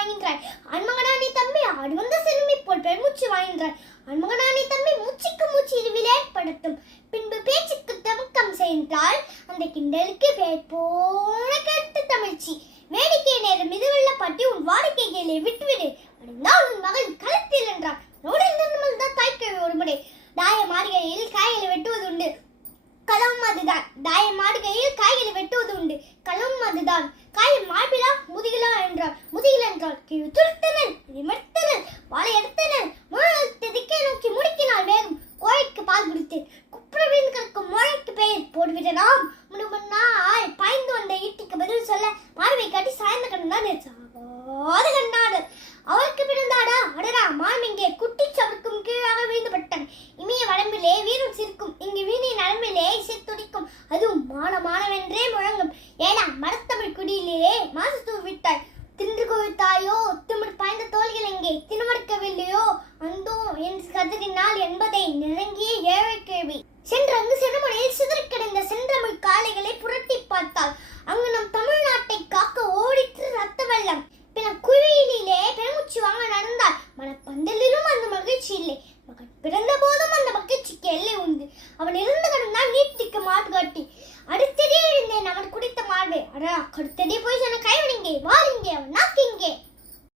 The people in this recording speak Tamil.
வாங்கின்றாய். அன்மகனானே தம்பி அடிவந்த செல்லுமை போல் பெருமூச்சு வாங்கின்றாய். அன்மகனானே தம்பி மூச்சுக்கு மூச்சு இருவிலே படுத்தும் பின்பு பேச்சுக்கு தவக்கம் சென்றால் அந்த கிண்டலுக்கு பேர் போன கருத்து தமிழ்ச்சி. வேடிக்கை நேரம் இதுவெல்ல பட்டி உன் வாடிக்கைகளை விட்டுவிடு. அடைந்தால் உன் மகள் களத்தில் என்றான் நோடல் தான் தாய்க்கிழமை ஒரு முறை தாய மார்கழியில் காய்களை வெட்டுவது உண்டு. கதவும் அதுதான். தாயம் முதுகில் துருத்தனன் நிமிர்த்தனன் வாழை எடுத்தனன் முழுத்த திக்கை நோக்கி முடுக்கினாள் வேகம் கோழைக்கு பால் குடித்தேன் குப்புறவின் கற்கும் முழைக்கு பெயர் போடுவிடலாம். தினமடுக்கவில்லையோ அந்தோ என் கதறினால் என்பதை நெருங்கிய ஏழை கேள்வி. சென்ற அங்கு சிறுமுனையில் சிதறிக் கிடந்த செந்தமிழ் காளைகளை புரட்டி பார்த்தால் அங்கு நம் தமிழ்நாட்டை காக்க ஓடிற்று ரத்த வெள்ளம். பின்ன குழியிலே பெருமூச்சு வாங்க நடந்தால் மனப்பந்தலிலும் அந்த மகிழ்ச்சி இல்லை. மகன் பிறந்த போதும் அந்த மகிழ்ச்சிக்கு எல்லை உண்டு. அவன் இருந்து கிடந்தான் நீட்டிக்கு மாட்டு காட்டி. அடுத்ததே எழுந்தேன் அவன் குடித்த மாடு. அடா அடுத்ததே போய் சொன்ன கைவிடுங்கே வாருங்கே அவன் நாக்கிங்கே.